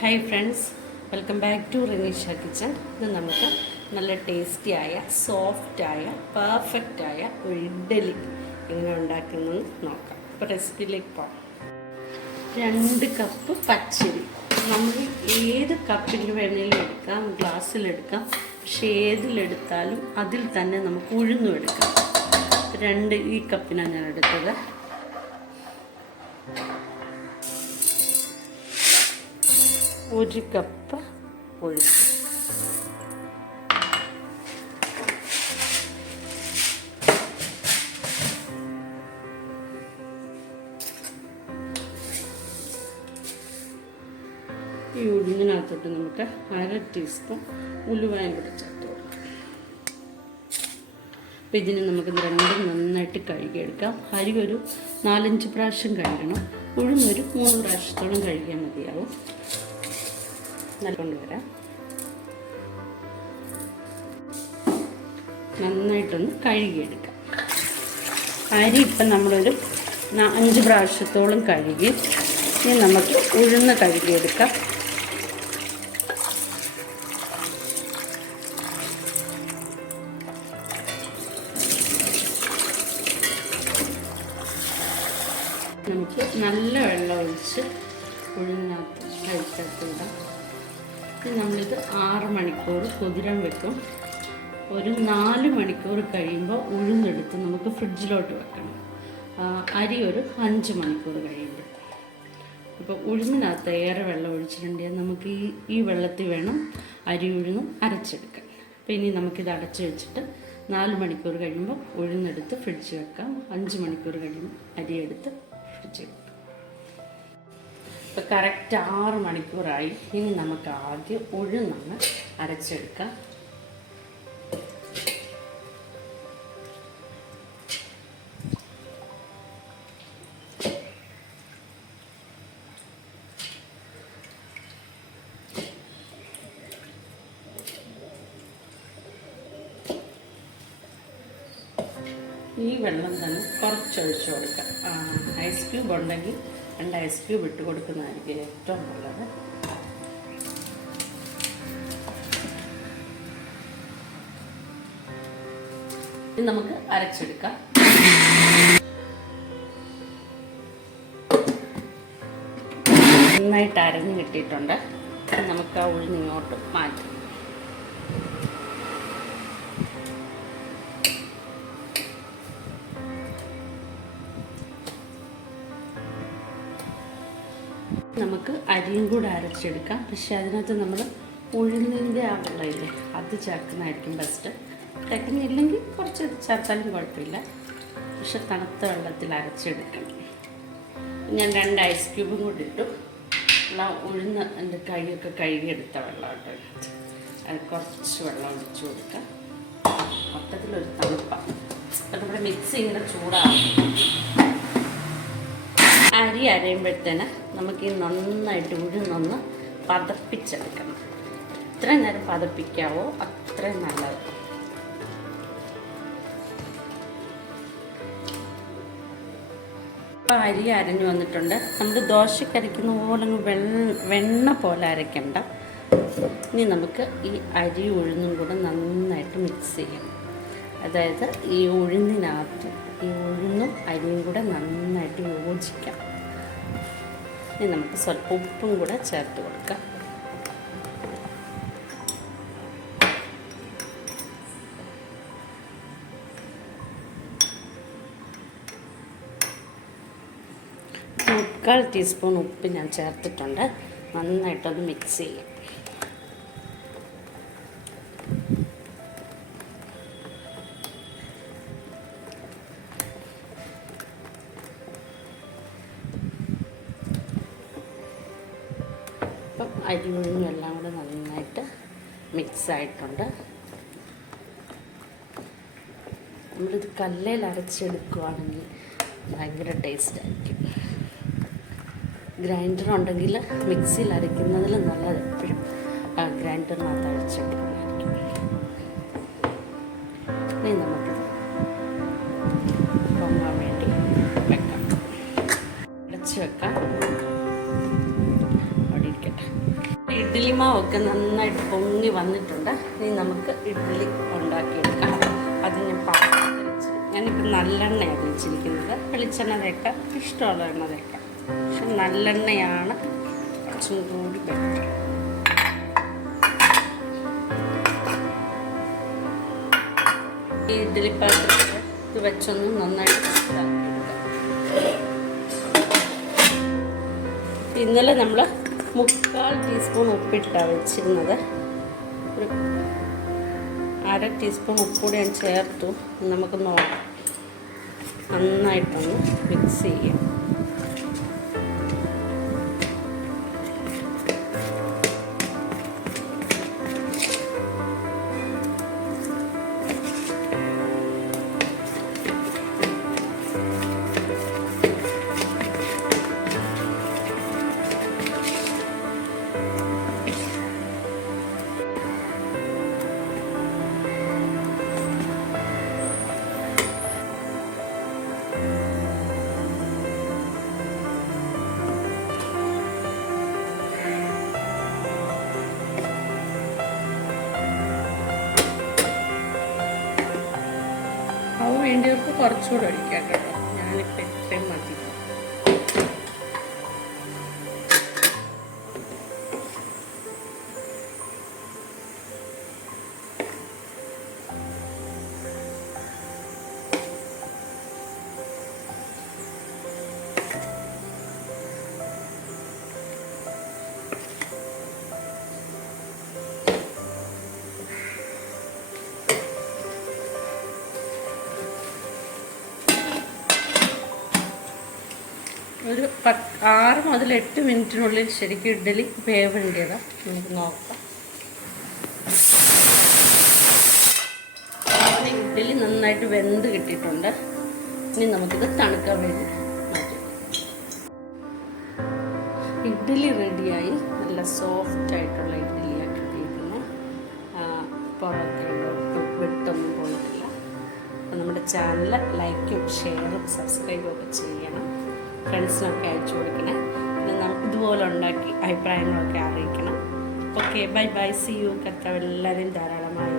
Hi friends, welcome back to Rinisha kitchen. ഇത് നമുക്ക് നല്ല ടേസ്റ്റിയായ സോഫ്റ്റായ പെർഫെക്റ്റായ ഒരു ഇഡ്ഡലി എങ്ങനെ ഉണ്ടാക്കുന്നത് നോക്കാം. ഇപ്പോൾ റെസിപ്പിയിലേക്ക് പോകാം. 2 കപ്പ് പച്ചരി. നമ്മൾ ഏത് കപ്പിൽ വേണമെങ്കിലും എടുക്കാം, ഗ്ലാസ്സിലെടുക്കാം. പക്ഷേ ഏതിലെടുത്താലും അതിൽ തന്നെ നമുക്ക് ഉഴുന്നും എടുക്കാം. 2 ഈ കപ്പിനാണ് ഞാൻ എടുത്തത്. ഒരു കപ്പ് ഉഴുന്ന്, ഈ ഉഴുന്നിനകത്തോട്ട് നമുക്ക് 1/2 ടീസ്പൂൺ ഉലുവയും കൂടെ ചേർത്ത് കൊടുക്കാം. അപ്പോൾ ഇതിന് നമുക്ക് രണ്ടും നന്നായിട്ട് കഴുകിയെടുക്കാം. അരി ഒരു 4-5 പ്രാവശ്യം കഴുകണം. ഉഴുന്നൊരു 3 പ്രാവശ്യത്തോളം കഴുകിയാൽ മതിയാവും. കൊണ്ടുവരാം. നന്നായിട്ടൊന്ന് കഴുകിയെടുക്കാം. അരി ഇപ്പം നമ്മളൊരു 5 പ്രാവശ്യത്തോളം കഴുകി. ഇനി നമുക്ക് ഉഴുന്ന് കഴുകിയെടുക്കാം. നമുക്ക് നല്ല വെള്ളം ഒഴിച്ച് ഉഴുന്നകത്ത് കഴിച്ചിടാം. നമ്മളിത് 6 മണിക്കൂർ കുതിരാൻ വെക്കും. ഒരു 4 മണിക്കൂർ കഴിയുമ്പോൾ ഉഴുന്നെടുത്ത് നമുക്ക് ഫ്രിഡ്ജിലോട്ട് വെക്കണം. അരി ഒരു 5 മണിക്കൂർ കഴിയുമ്പോൾ. ഇപ്പോൾ ഉഴുന്നിനകത്ത് ഏറെ വെള്ളം ഒഴിച്ചിട്ടുണ്ടെങ്കിൽ നമുക്ക് ഈ വെള്ളത്തിൽ വേണം അരി ഉഴുന്നും അരച്ചെടുക്കാൻ. അപ്പോൾ ഇനി നമുക്കിത് അടച്ചു വെച്ചിട്ട് 4 മണിക്കൂർ കഴിയുമ്പോൾ ഉഴുന്നെടുത്ത് ഫ്രിഡ്ജിൽ വെക്കാം. 5 മണിക്കൂർ കഴിയുമ്പോൾ അരിയെടുത്ത് ഫ്രിഡ്ജിൽ വെക്കാം. ഇപ്പോൾ കറക്റ്റ് 6 മണിക്കൂറായി. ഇനി നമുക്ക് ആദ്യം ഉഴുന്നൊന്ന് അരച്ചെടുക്കാം. ഈ വെള്ളം തന്നെ കുറച്ചൊഴിച്ച് കൊടുക്കാം. ഐസ് ക്യൂബ് ഉണ്ടെങ്കിൽ 2 ഐസ് ക്യൂബ് ഇട്ട് കൊടുക്കുന്നതായിരിക്കും ഏറ്റവും നല്ലത്. ഇത് നമുക്ക് അരച്ചെടുക്കാം. നന്നായിട്ട് അരഞ്ഞ് കിട്ടിയിട്ടുണ്ട്. നമുക്ക് ആ ഉഴുന്ന് ഇങ്ങോട്ട് മാറ്റാം. നമുക്ക് അരിയും കൂടെ അരച്ചെടുക്കാം. പക്ഷെ അതിനകത്ത് നമ്മൾ ഉഴുന്നിൻ്റെ ആ വെള്ളമില്ലേ, അത് ചേർക്കുന്നതായിരിക്കും ബെസ്റ്റ്. തികഞ്ഞില്ലെങ്കിൽ കുറച്ച് ചേർത്താലും കുഴപ്പമില്ല. പക്ഷെ തണുത്ത വെള്ളത്തിൽ അരച്ചെടുക്കണം. ഞാൻ 2 ഐസ് ക്യൂബും കൂടി ഇട്ടു. ഉഴുന്ന് എൻ്റെ കൈയൊക്കെ കഴുകിയെടുത്ത വെള്ളം കേട്ടോ. അത് കുറച്ച് വെള്ളം ഒഴിച്ചു കൊടുക്കാം. മൊത്തത്തിലൊരു തണുപ്പാണ്. അപ്പം നമ്മുടെ മിക്സി ഇങ്ങനെ ചൂടാകും. അരി അരയുമ്പോഴത്തേന് നമുക്ക് നന്നായിട്ട് ഉഴുന്നൊന്ന് പതപ്പിച്ചെടുക്കണം. എത്ര നേരം പതപ്പിക്കാവോ അത്രയും നല്ലത്. ഇപ്പോൾ അരി അരഞ്ഞു വന്നിട്ടുണ്ട്. നമുക്ക് ദോശയ്ക്ക് അരയ്ക്കുന്ന പോലെ വെണ്ണ പോലെ അരയ്ക്കണ്ട. ഇനി നമുക്ക് ഈ അരി ഉഴുന്നും കൂടെ നന്നായിട്ട് മിക്സ് ചെയ്യണം. അതായത് ഈ ഉഴുന്നിനകത്ത് ഈ ഉഴുന്നും അരിയും കൂടെ നന്നായിട്ട് യോജിക്കാം. ഇനി നമുക്ക് സ്വല്പം ഉപ്പും കൂടെ ചേർത്ത് കൊടുക്കാം. മുക്കാൽ ടീസ്പൂൺ ഉപ്പ് ഞാൻ ചേർത്തിട്ടുണ്ട്. നന്നായിട്ടൊന്ന് മിക്സ് ചെയ്യാം. അപ്പം അരി ഉഴുന്നും എല്ലാം കൂടെ നന്നായിട്ട് മിക്സ് ആയിട്ടുണ്ട്. നമ്മളിത് കല്ലിൽ അരച്ചെടുക്കുകയാണെങ്കിൽ ഭയങ്കര ടേസ്റ്റ് ആയിരിക്കും. ഗ്രൈൻഡർ ഉണ്ടെങ്കിൽ മിക്സിയിൽ അരയ്ക്കുന്നതിൽ നല്ലത് എപ്പോഴും ഗ്രൈൻഡറിനകത്ത് അരച്ചെടുക്കുന്നതായിരിക്കും. ഇനി നമുക്ക് പൊങ്ങാൻ വേണ്ടി വെക്കാം. അടച്ച് വെക്കാം. അവിടെ ഇരിക്കട്ടെ. ഇഡ്ഡലി മാവൊക്കെ നന്നായിട്ട് പൊങ്ങി വന്നിട്ടുണ്ട്. ഇനി നമുക്ക് ഇഡ്ഡലി ഉണ്ടാക്കിയെടുക്കാം. അത് ഞാനിപ്പോൾ നല്ലെണ്ണയാണ് തേച്ചിരിക്കുന്നത്. വെളിച്ചെണ്ണ തേക്കാം, ഇഷ്ടമുള്ള എണ്ണ തേക്കാം. പക്ഷെ നല്ലെണ്ണയാണ് കുറച്ചും കൂടി ബെറ്റർ. ഈ ഇഡ്ഡലി പാത്രത്തിൽ ഇത് വെച്ചൊന്ന് നന്നായിട്ട് ഇതാക്കിയെടുക്കാം. ഇന്നലെ നമ്മൾ 3/4 ടീസ്പൂൺ ഉപ്പിട്ടാണ് വെച്ചിരുന്നത്. ഒരു 1/2 ടീസ്പൂൺ ഉപ്പുകൂടി ഞാൻ ചേർത്തു. നമുക്ക് നോക്കാം, നന്നായിട്ടൊന്ന് മിക്സ് ചെയ്യാം. വേണ്ടിയവർക്ക് കുറച്ചുകൂടെ ഒഴിക്കാം കേട്ടോ. ഞാനിപ്പോൾ ഇത്രയും മതി. ഒരു 6 മുതൽ 8 മിനിറ്റിനുള്ളിൽ ശരിക്കും ഇഡ്ഡലി വേവേണ്ടതാണ്. നമുക്ക് നോക്കാം. ഇഡ്ഡലി നന്നായിട്ട് വെന്ത് കിട്ടിയിട്ടുണ്ട്. ഇനി നമുക്കിത് തണുക്കാൻ വേണ്ടി മാറ്റി. ഇഡ്ഡലി റെഡിയായി. നല്ല സോഫ്റ്റായിട്ടുള്ള ഇഡ്ഡലിയാണ് കിട്ടിയിരിക്കുന്നത്. പുറമൊക്കെ വെട്ടൊന്നും പോയിട്ടില്ല. അപ്പോൾ നമ്മുടെ ചാനൽ ലൈക്കും ഷെയറും സബ്സ്ക്രൈബും ഒക്കെ ചെയ്യണം. ഫ്രണ്ട്സിനൊക്കെ അയച്ചു കൊടുക്കണേ. പിന്നെ ഇതുപോലെ ഉണ്ടാക്കി അഭിപ്രായങ്ങളൊക്കെ അറിയിക്കണം. Okay, bye bye, see you. കർത്താവ് എല്ലാവരെയും ധാരാളമായി